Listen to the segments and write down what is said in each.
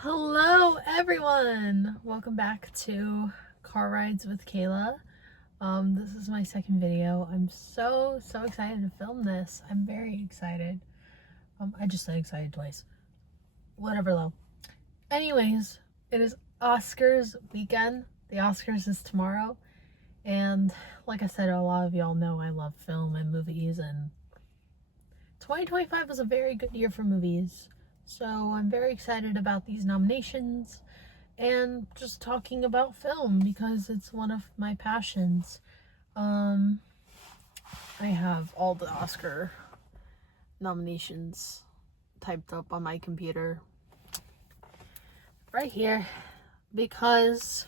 Hello everyone! Welcome back to Car Rides with Kayla. This is my second video. I'm so excited to film this. I'm very excited. I just said excited twice. Whatever though. Anyways, it is Oscars weekend. The Oscars is tomorrow. And like I said, a lot of y'all know I love film and movies, and 2025 was a very good year for movies. So I'm very excited about these nominations and just talking about film because it's one of my passions. I have all the Oscar nominations typed up on my computer right here because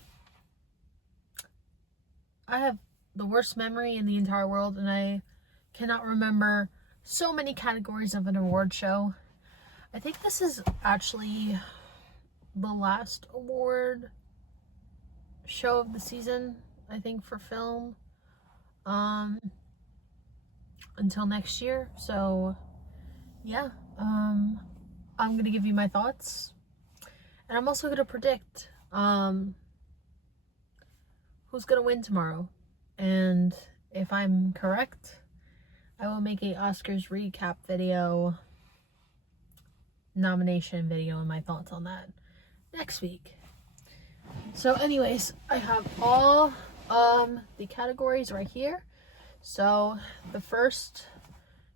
I have the worst memory in the entire world and I cannot remember so many categories of an award show. I think this is actually the last award show of the season, I think, for film, until next year. So yeah, I'm gonna give you my thoughts, and I'm also gonna predict who's gonna win tomorrow, and if I'm correct, I will make a Oscars recap video, nomination video, and my thoughts on that next week. So anyways, I have all the categories right here. So the first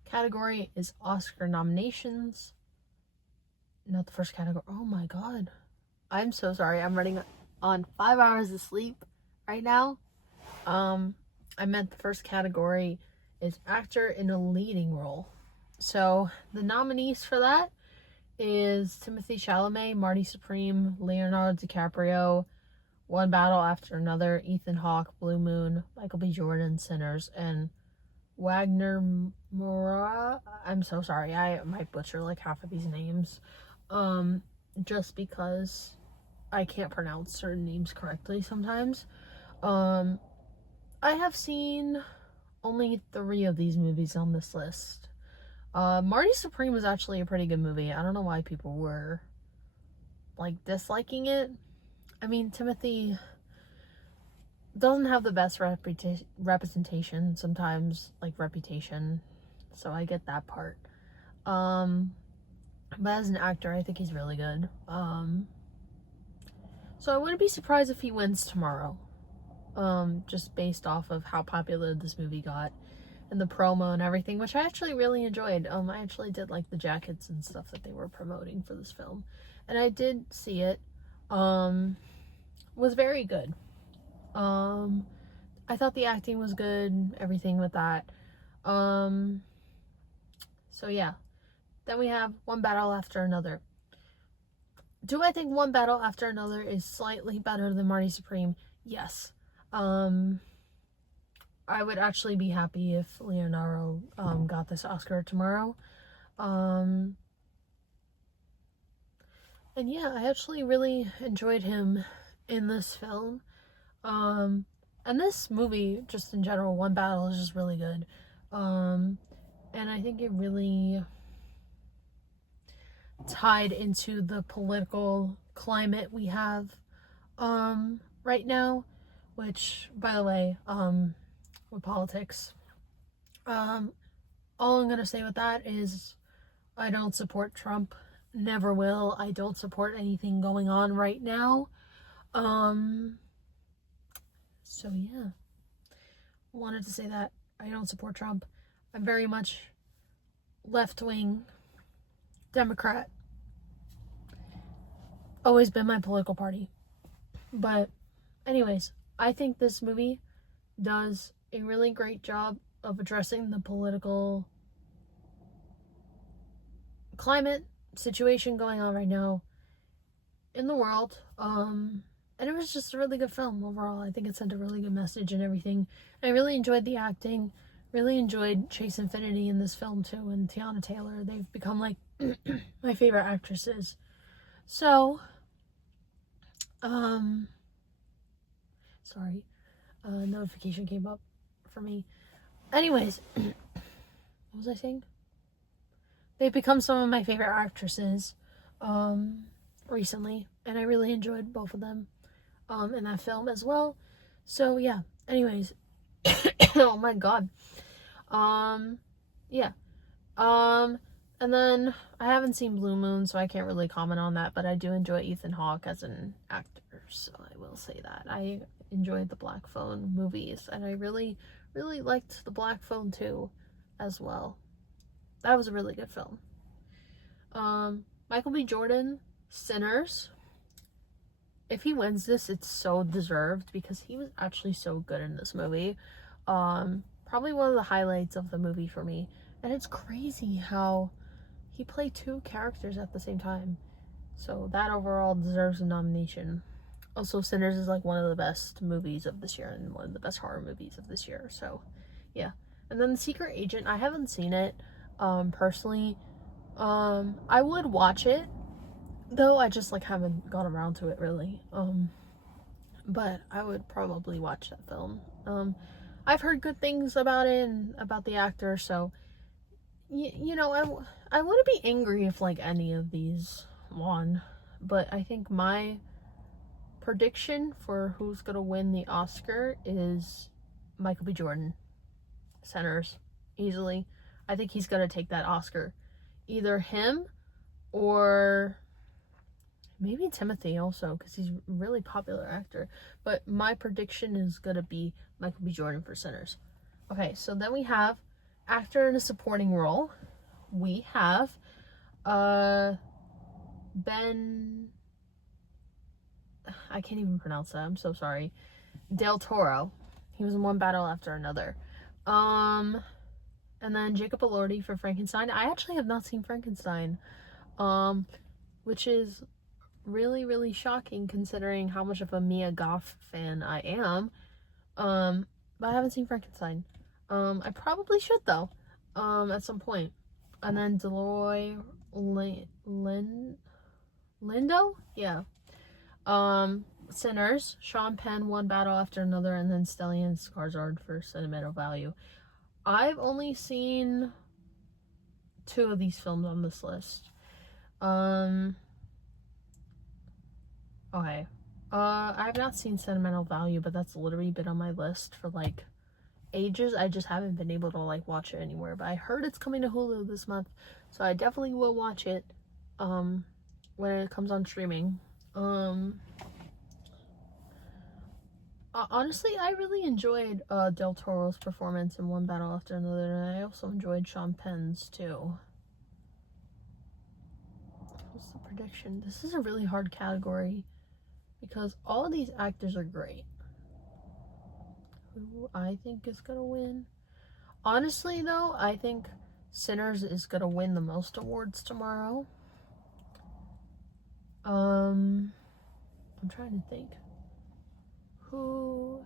category is Oscar nominations. Not the first category. Oh my god, I'm so sorry. I'm running on 5 hours of sleep right now. I meant the first category is actor in a leading role. So the nominees for that is Timothée Chalamet, Marty Supreme, Leonardo DiCaprio, One Battle After Another, Ethan Hawke, Blue Moon, Michael B. Jordan, Sinners, and Wagner Moura. I'm so sorry, I might butcher like half of these names, just because I can't pronounce certain names correctly sometimes. I have seen only 3 of these movies on this list. Marty Supreme was actually a pretty good movie. I don't know why people were like disliking it. I mean, Timothy doesn't have the best representation sometimes, like reputation, so I get that part. But as an actor, I think he's really good. So I wouldn't be surprised if he wins tomorrow, just based off of how popular this movie got and the promo and everything, which I actually really enjoyed. I actually did like the jackets and stuff that they were promoting for this film, and I did see it. Was very good. I thought the acting was good, everything with that. So yeah. Then we have One Battle After Another. Do I think One Battle After Another is slightly better than Marty Supreme? Yes. I would actually be happy if Leonardo got this Oscar tomorrow. And yeah, I actually really enjoyed him in this film. And this movie, just in general, One Battle, is just really good. And I think it really tied into the political climate we have right now, which, by the way, with politics, all I'm gonna say with that is I don't support Trump, never will. I don't support anything going on right now. So yeah, wanted to say that I don't support Trump. I'm very much left-wing Democrat. Always been my political party. But anyways, I think this movie does a really great job of addressing the political climate situation going on right now in the world. And it was just a really good film overall. I think it sent a really good message and everything. And I really enjoyed the acting. Really enjoyed Chase Infinity in this film too, and Tiana Taylor. They've become like my favorite actresses. So, sorry, notification came up for me. Anyways, what was I saying? They've become some of my favorite actresses. recently, and I really enjoyed both of them in that film as well. So yeah. Anyways, oh my god. Yeah. And then I haven't seen Blue Moon, so I can't really comment on that, but I do enjoy Ethan Hawke as an actor, so I will say that. I enjoyed the Black Phone movies, and I really, really liked the Black Phone 2 as well. That was a really good film. Michael B. Jordan, Sinners. If he wins this, it's so deserved because he was actually so good in this movie. Probably one of the highlights of the movie for me. And it's crazy how he played two characters at the same time. So that overall deserves a nomination. Also, Sinners is like one of the best movies of this year and one of the best horror movies of this year. So, yeah. And then The Secret Agent, I haven't seen it personally. I would watch it, though I just like haven't got around to it really. But I would probably watch that film. I've heard good things about it and about the actor, so you know, I wouldn't be angry if like any of these won, but I think my prediction for who's gonna win the Oscar is Michael B. Jordan. Sinners, easily. I think he's gonna take that Oscar. Either him or maybe Timothy also, because he's a really popular actor. But my prediction is gonna be Michael B. Jordan for Sinners. Okay, so then we have actor in a supporting role. We have Ben, I can't even pronounce that, I'm so sorry, Del Toro. He was in One Battle After Another. And then Jacob Elordi for Frankenstein. I actually have not seen Frankenstein, which is really, really shocking considering how much of a Mia Goth fan I am. But I haven't seen Frankenstein. I probably should though, at some point. And then Deloy Lindo? Yeah. Sinners, Sean Penn, One Battle After Another, and then Stellan Skarsgård for Sentimental Value. I've only seen 2 of these films on this list. Okay. I have not seen Sentimental Value, but that's literally been on my list for like ages. I just haven't been able to like watch it anywhere. But I heard it's coming to Hulu this month, so I definitely will watch it when it comes on streaming. Honestly, I really enjoyed Del Toro's performance in One Battle After Another, and I also enjoyed Sean Penn's too. What's the prediction? This is a really hard category because all of these actors are great. Who I think is gonna win? Honestly, though, I think Sinners is gonna win the most awards tomorrow. I'm trying to think. Who?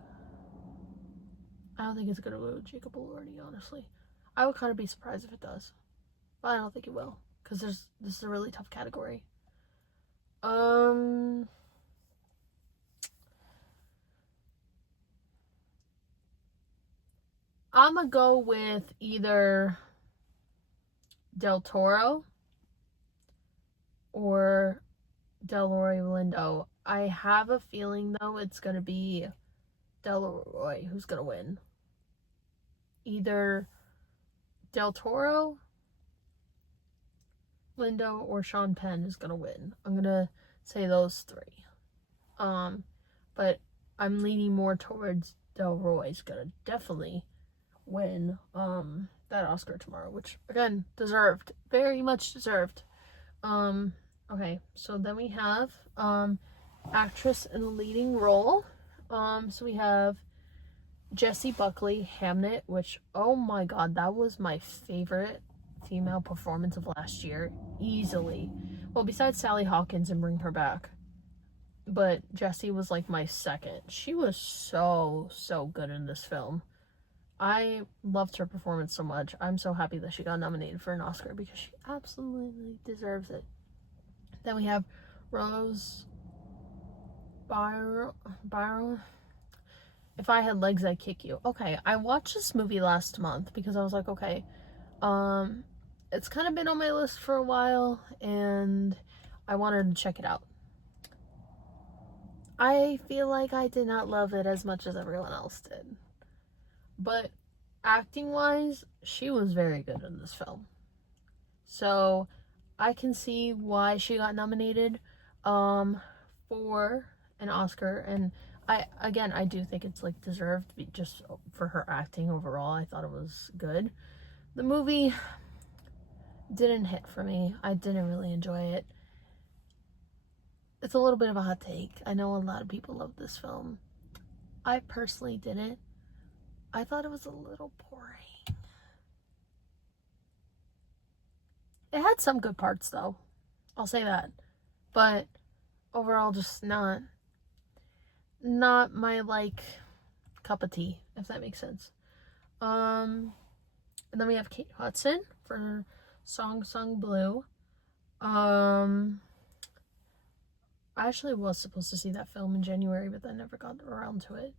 I don't think it's gonna go to Jacob Elordi, honestly. I would kind of be surprised if it does, but I don't think it will because this is a really tough category. I'm gonna go with either Del Toro or Delroy Lindo. I have a feeling though it's gonna be Delroy who's gonna win. Either Del Toro, Lindo, or Sean Penn is gonna win. I'm gonna say those 3. But I'm leaning more towards Delroy's gonna definitely win that Oscar tomorrow, which again, deserved. Very much deserved. Okay, so then we have actress in a leading role. So we have Jessie Buckley, Hamnet, which, oh my god, that was my favorite female performance of last year, easily. Well, besides Sally Hawkins and Bring Her Back. But Jessie was like my second. She was so good in this film. I loved her performance so much. I'm so happy that she got nominated for an Oscar because she absolutely deserves it. Then we have Rose Byrne. If I Had Legs, I'd Kick You. Okay, I watched this movie last month because I was like, okay, it's kind of been on my list for a while and I wanted to check it out. I feel like I did not love it as much as everyone else did. But acting wise, she was very good in this film. So I can see why she got nominated for an Oscar, and I do think it's like deserved just for her acting overall. I thought it was good. The movie didn't hit for me. I didn't really enjoy it. It's a little bit of a hot take. I know a lot of people love this film. I personally didn't. I thought it was a little boring. It had some good parts though. I'll say that. But overall just not my like cup of tea, if that makes sense. And then we have Kate Hudson for Song Sung Blue. I actually was supposed to see that film in January, but I never got around to it.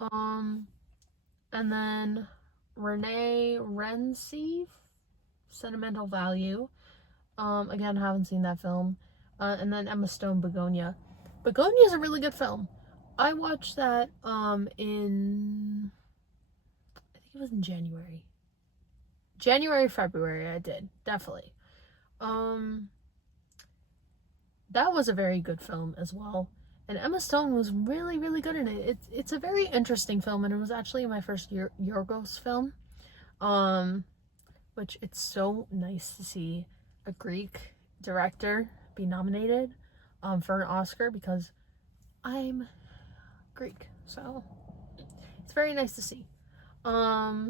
And then Renee Renzi, Sentimental Value. Again, haven't seen that film. And then Emma Stone, Begonia. Begonia is a really good film. I watched that in, I think it was in January. February, I did. Definitely. That was a very good film as well. And Emma Stone was really, really good in it. It's a very interesting film, and it was actually my first Yorgos film. Which it's so nice to see a Greek director be nominated for an Oscar, because I'm Greek, so it's very nice to see. But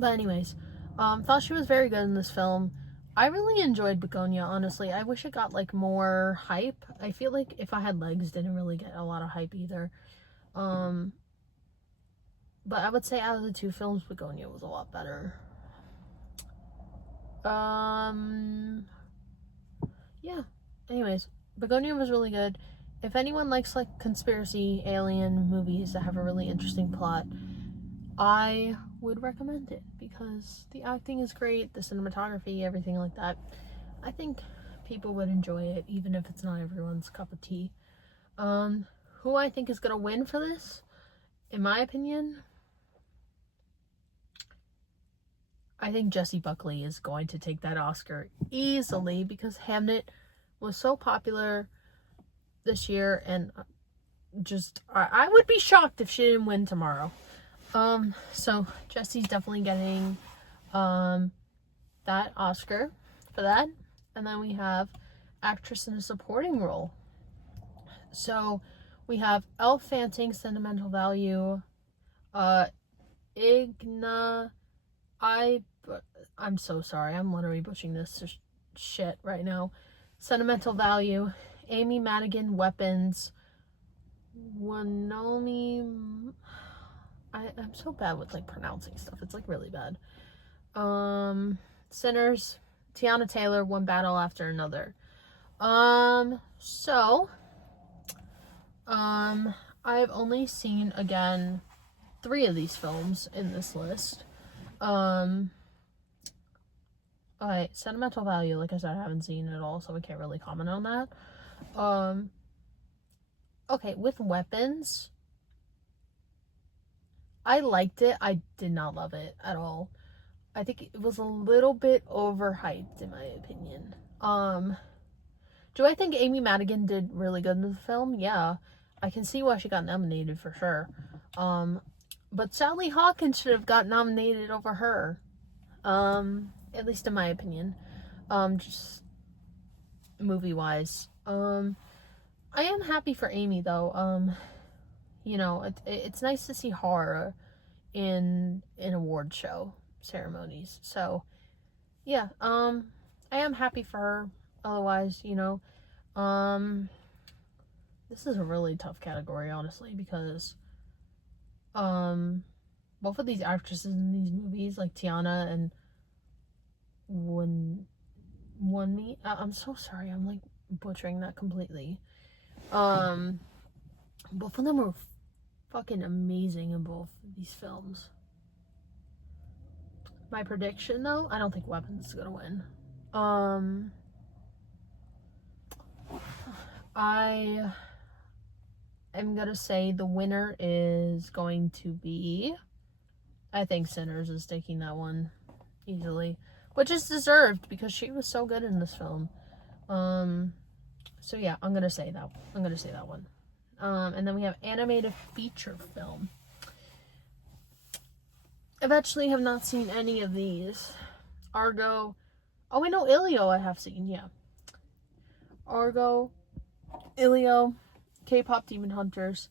anyways, thought she was very good in this film. I really enjoyed Begonia, honestly. I wish it got like more hype. I feel like If I Had Legs didn't really get a lot of hype either. But I would say out of the two films, Begonia was a lot better. Yeah. Anyways, Begonia was really good. If anyone likes like conspiracy alien movies that have a really interesting plot, I would recommend it because the acting is great, the cinematography, everything like that. I think people would enjoy it even if it's not everyone's cup of tea. Who I think is gonna win for this, in my opinion, I think Jessie Buckley is going to take that Oscar easily because Hamnet was so popular this year, and just I would be shocked if she didn't win tomorrow. So Jessie's definitely getting that Oscar for that. And then we have actress in a supporting role. So we have Elle Fanning, Sentimental Value, I'm so sorry, I'm literally butchering this shit right now. Sentimental Value, Amy Madigan, Weapons, Wanomi. I'm so bad with like pronouncing stuff. It's like really bad. Sinners, Tiana Taylor, One Battle After Another. I've only seen again 3 of these films in this list. Alright, Sentimental Value, like I said, I haven't seen it at all, so I can't really comment on that. Okay, with Weapons, I liked it. I did not love it at all. I think it was a little bit overhyped, in my opinion. Do I think Amy Madigan did really good in the film? Yeah. I can see why she got nominated for sure. But Sally Hawkins should have got nominated over her. At least in my opinion. Just movie-wise. I am happy for Amy, though. You know, it's nice to see horror in an award show ceremonies. So, yeah, I am happy for her. Otherwise, you know, this is a really tough category, honestly, because, both of these actresses in these movies, like Tiana and Wonmi, I'm so sorry, I'm, like, butchering that completely. Both of them were fucking amazing in both of these films. My prediction, though, I don't think Weapons is gonna win. I am gonna say the winner is going to be, I think Sinners is taking that one easily, which is deserved because she was so good in this film. So yeah, I'm gonna say that one. And then we have animated feature film. I've actually have not seen any of these. Argo. Oh, I know Ilio I have seen, yeah. Argo, Ilio, K-pop Demon Hunters,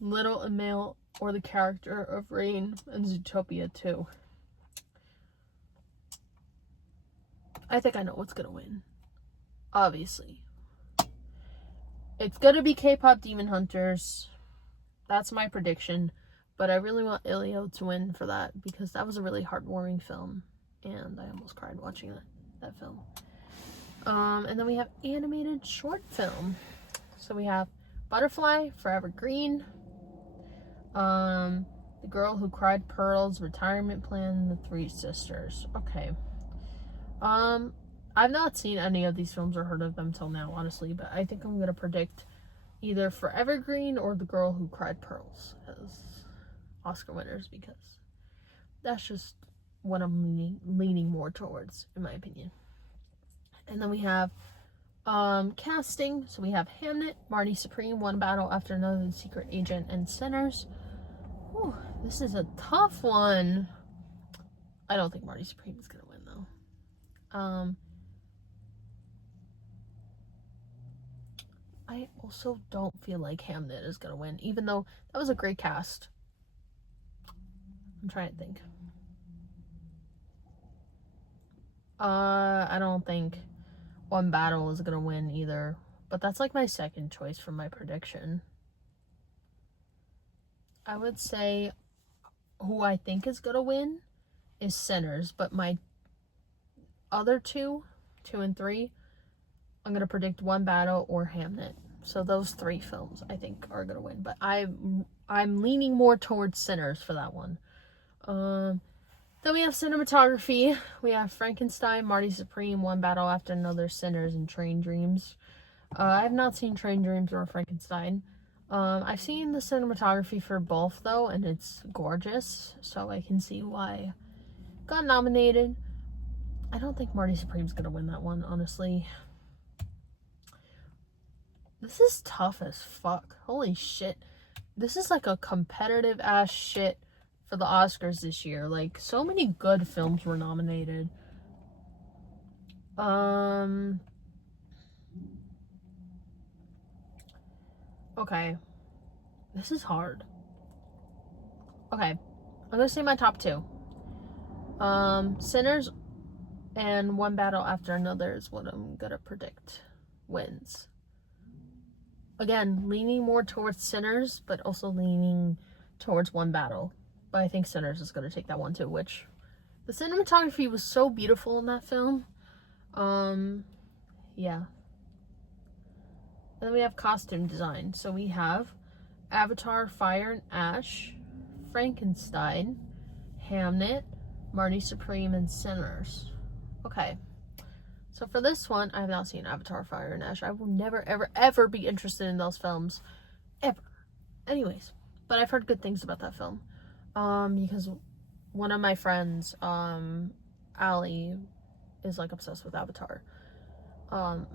Little Emil, or the character of Rain, and Zootopia 2. I think I know what's gonna win. Obviously. It's gonna be K-pop Demon Hunters. That's my prediction. But I really want Ilio to win for that because that was a really heartwarming film. And I almost cried watching that film. And then we have animated short film. So we have Butterfly, Forever Green, The Girl Who Cried Pearls, Retirement Plan, and The Three Sisters. Okay. I've not seen any of these films or heard of them till now, honestly, but I think I'm gonna predict either Forever Green or The Girl Who Cried Pearls as Oscar winners because that's just what I'm leaning more towards, in my opinion. And then we have casting. So we have Hamnet, Marty Supreme, One Battle After Another, The Secret Agent, and Sinners. Ooh, this is a tough one. I don't think Marty Supreme is gonna win though. I also don't feel like Hamnet is gonna win, even though that was a great cast. I'm trying to think. I don't think One Battle is gonna win either, but that's like my second choice for my prediction. I would say who I think is gonna win is Sinners, but my other two and three, I'm gonna predict One Battle or Hamnet. So those three films I think are gonna win, but I'm leaning more towards Sinners for that one. Then we have cinematography. We have Frankenstein, Marty Supreme, One Battle After Another, Sinners, and Train Dreams. I have not seen Train Dreams or Frankenstein. I've seen the cinematography for both though, and it's gorgeous, so I can see why it got nominated. I don't think Marty Supreme's gonna win that one, honestly. This is tough as fuck. Holy shit. This is like a competitive ass shit for the Oscars this year. Like, so many good films were nominated. Okay. This is hard. Okay. I'm gonna say my top two. Sinners and One Battle After Another is what I'm gonna predict wins. Again, leaning more towards Sinners, but also leaning towards One Battle. But I think Sinners is gonna take that one too, which the cinematography was so beautiful in that film. Yeah. And then we have costume design. So we have Avatar, Fire and Ash, Frankenstein, Hamnet, Marty Supreme, and Sinners. Okay. So for this one, I have not seen Avatar, Fire and Ash. I will never, ever, ever be interested in those films. Ever. Anyways. But I've heard good things about that film. Because one of my friends, Allie, is like obsessed with Avatar. And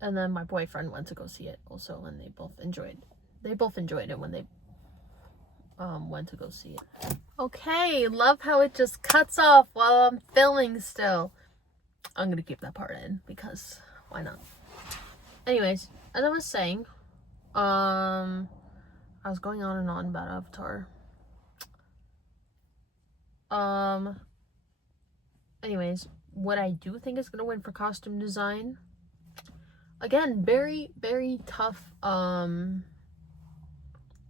then my boyfriend went to go see it also, and they both enjoyed it when they went to go see it. Okay, love how it just cuts off while I'm filming still. I'm gonna keep that part in because why not? Anyways, as I was saying, I was going on and on about Avatar. Anyways, what I do think is gonna win for costume design, again, very, very tough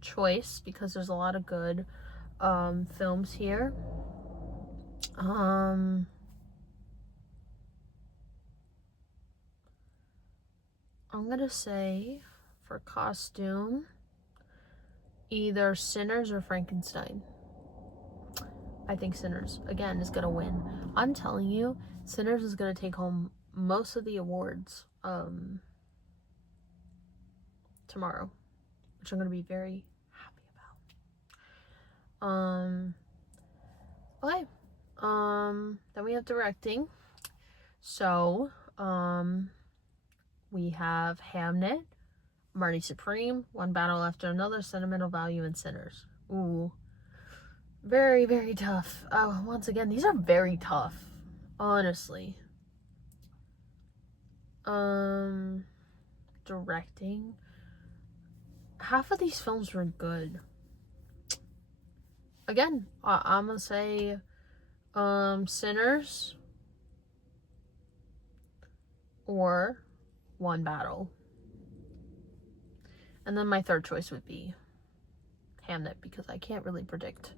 choice because there's a lot of good films here. I'm gonna say for costume either Sinners or Frankenstein. I think Sinners, again, is gonna win. I'm telling you, Sinners is gonna take home most of the awards tomorrow. which I'm going to be very happy about. Okay. Then we have directing. So, we have Hamnet, Marty Supreme, One Battle After Another, Sentimental Value, and Sinners. Ooh. Very, very tough. Once again, these are very tough. Honestly. Directing. Half of these films were good. Again, I'm gonna say, Sinners or One Battle. And then my third choice would be Hamnet, because I can't really predict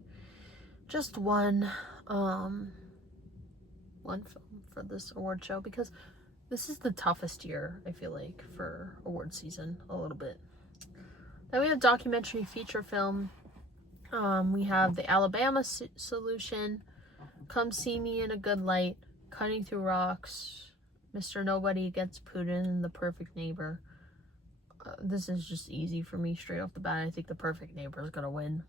just one film for this award show, because this is the toughest year, I feel like, for award season, a little bit. Then we have documentary feature film. We have The Alabama Solution, Come See Me in a Good Light, Cutting Through Rocks, Mr. Nobody Gets Putin, and The Perfect Neighbor. This is just easy for me straight off the bat. I think The Perfect Neighbor is gonna win.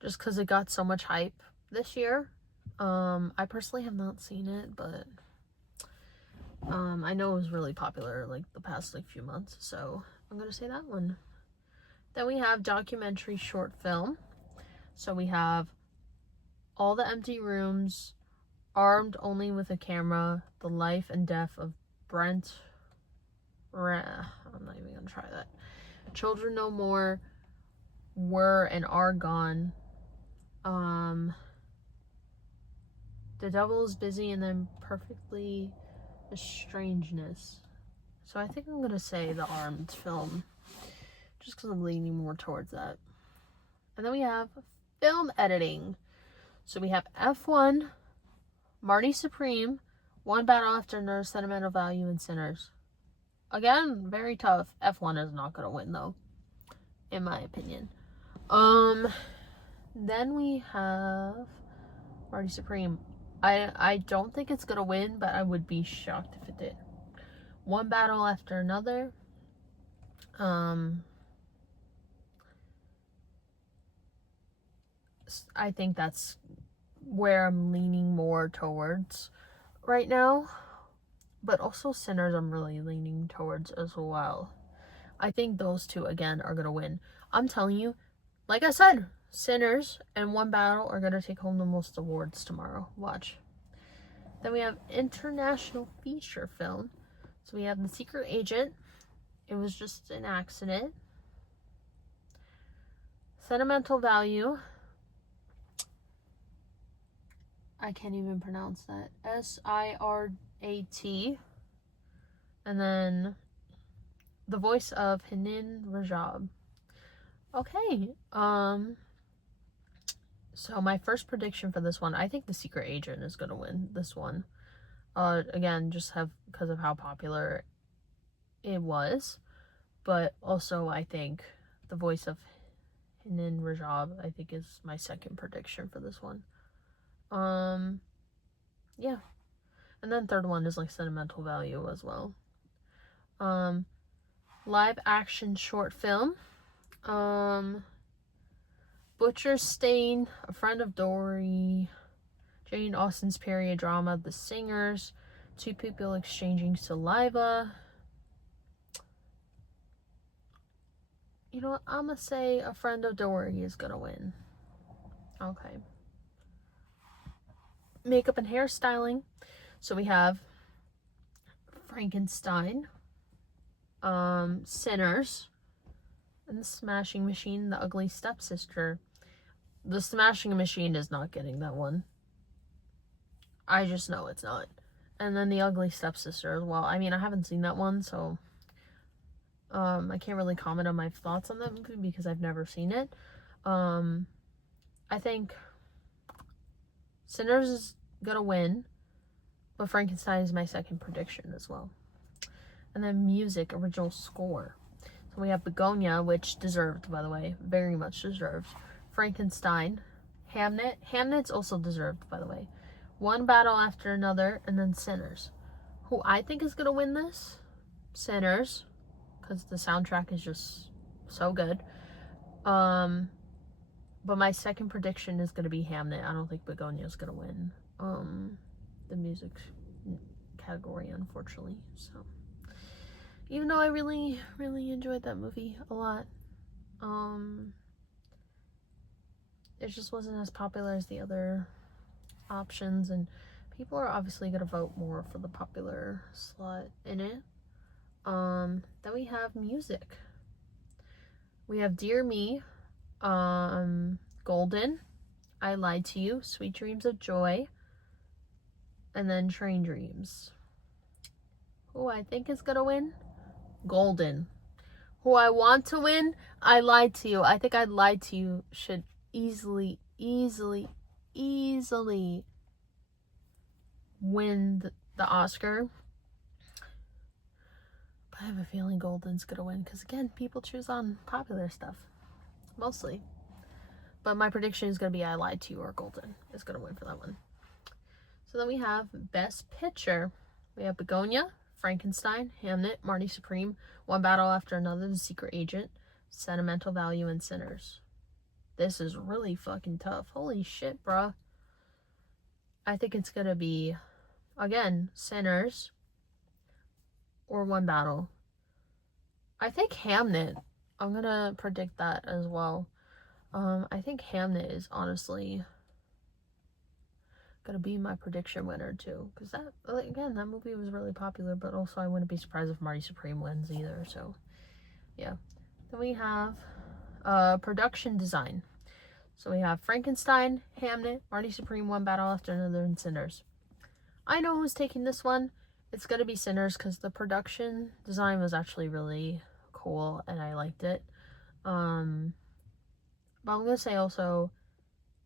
Just because it got so much hype this year. I personally have not seen it, but I know it was really popular like the past few months, so I'm gonna say that one. Then we have documentary short film. So we have All the Empty Rooms, Armed Only with a Camera, The Life and Death of Brent. I'm not even gonna try that. Children No More, Were and Are Gone. The Devil is Busy, and then Perfectly a Strangeness. So I think I'm gonna say the Armed film, just because I'm leaning more towards that. And then we have film editing. So we have F1, Marty Supreme, One Battle After Another, Sentimental Value, and Sinners. Again, very tough. F1 is not gonna win though, in my opinion. Then we have Marty Supreme. I don't think it's gonna win, but I would be shocked if it did. One Battle After Another. I think that's where I'm leaning more towards right now. But also Sinners I'm really leaning towards as well. I think those two, again, are going to win. I'm telling you, like I said, Sinners and One Battle are going to take home the most awards tomorrow. Watch. Then we have international feature film. So we have The Secret Agent. It Was Just an Accident. Sentimental Value. I can't even pronounce that. Sirat. And then The Voice of Hanin Rajab. Okay. So my first prediction for this one, I think The Secret Agent is gonna win this one. Again, just because of how popular it was. But also I think The Voice of Hanin Rajab, I think, is my second prediction for this one. Yeah. And then third one is like Sentimental Value as well. Live action short film. Butcher's Stain, A Friend of Dory, Jane Austen's period drama, The Singers, Two People Exchanging Saliva. You know what? I'm gonna say A Friend of Dory is gonna win. Okay. Makeup and hairstyling. So we have Frankenstein, Sinners, and The Smashing Machine, The Ugly Stepsister. The Smashing Machine is not getting that one. I just know it's not. And then The Ugly Stepsister as well. I mean, I haven't seen that one, so I can't really comment on my thoughts on that movie because I've never seen it. I think Sinners is gonna win, but Frankenstein is my second prediction as well. And then music, original score. So we have Begonia, which deserved, by the way, very much deserved. Frankenstein, Hamnet. Hamnet's also deserved, by the way. One Battle After Another, and then Sinners. Who I think is gonna win this? Sinners, because the soundtrack is just so good. But my second prediction is going to be Hamnet. I don't think Begonia is going to win the music category, unfortunately. So, even though I really, really enjoyed that movie a lot, it just wasn't as popular as the other options, and people are obviously going to vote more for the popular slot in it. Then we have music. We have Dear Me, Golden, I Lied to You, Sweet Dreams of Joy, and then Train Dreams. Who I think is gonna win? Golden. Who I want to win? I Lied to You. I think I Lied to You should easily win the Oscar. But I have a feeling Golden's gonna win because, again, people choose on popular stuff mostly. But my prediction is going to be I Lied to You, or Golden is going to win for that one. So then we have Best Picture. We have Begonia, Frankenstein, Hamnet, Marty Supreme, One Battle After Another, The Secret Agent, Sentimental Value, and Sinners. This is really fucking tough. Holy shit, bruh. I think it's going to be, again, Sinners or One Battle. I think Hamnet. I'm going to predict that as well. I think Hamnet is honestly gonna be my prediction winner too, because that, again, that movie was really popular, but also I wouldn't be surprised if Marty Supreme wins either. So yeah. Then we have production design. So we have Frankenstein, Hamnet, Marty Supreme, One Battle After Another, and Sinners. I know who's taking this one. It's gonna be Sinners because the production design was actually really cool and I liked it. But I'm going to say also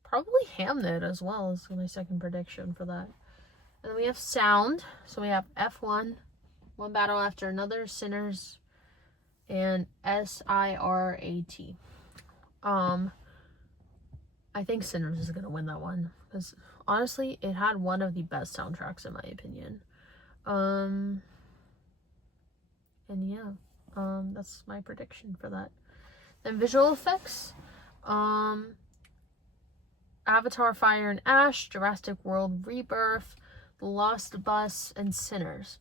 probably Hamnet as well is my second prediction for that. And then we have sound. So we have F1, One Battle After Another, Sinners, and SIRAT. I think Sinners is going to win that one because honestly, it had one of the best soundtracks in my opinion. And yeah, that's my prediction for that. Then visual effects. Avatar Fire and Ash, Jurassic World Rebirth, The Lost Bus, and Sinners.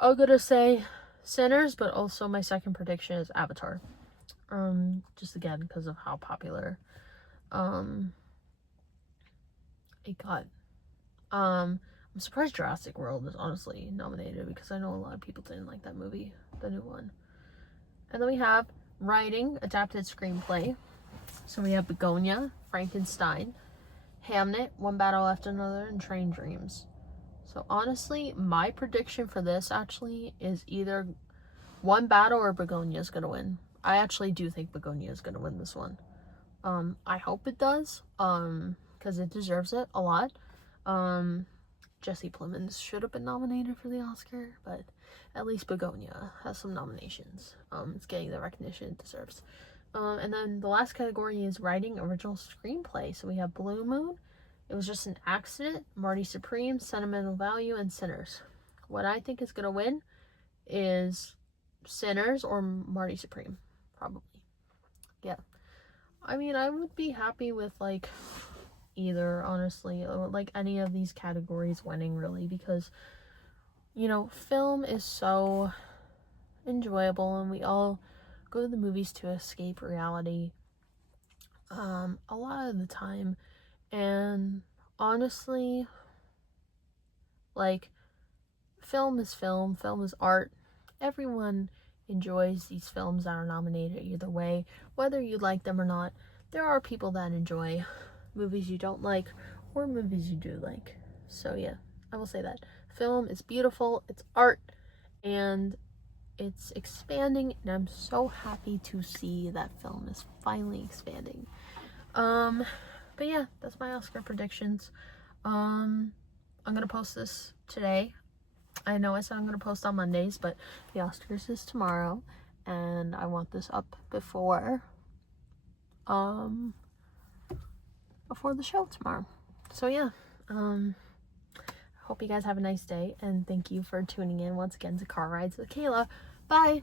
I'm gonna say Sinners, but also my second prediction is Avatar. Just again because of how popular it got. I'm surprised Jurassic World is honestly nominated because I know a lot of people didn't like that movie, the new one. And then we have writing, adapted screenplay. So we have Begonia, Frankenstein, Hamnet, One Battle After Another, and Train Dreams. So honestly, my prediction for this actually is either One Battle or Begonia is going to win. I actually do think Begonia is going to win this one. I hope it does, because it deserves it a lot. Jesse Plemons should have been nominated for the Oscar, but at least Begonia has some nominations. It's getting the recognition it deserves. And then the last category is writing original screenplay. So we have Blue Moon, It Was Just an Accident, Marty Supreme, Sentimental Value, and Sinners. What I think is going to win is Sinners or Marty Supreme, probably. Yeah. I mean, I would be happy with, like, either, honestly, or, like, any of these categories winning, really, because, you know, film is so enjoyable, and we all go to the movies to escape reality a lot of the time. And honestly, like, film is art. Everyone enjoys these films that are nominated either way, whether you like them or not. There are people that enjoy movies you don't like or movies you do like. So yeah, I will say that film is beautiful, it's art, and it's expanding, and I'm so happy to see that film is finally expanding. But yeah, that's my Oscar predictions. I'm gonna post this today. I know I said I'm gonna post on Mondays, but the Oscars is tomorrow, and I want this up before the show tomorrow. So yeah, hope you guys have a nice day, and thank you for tuning in once again to Car Rides with Kayla. Bye!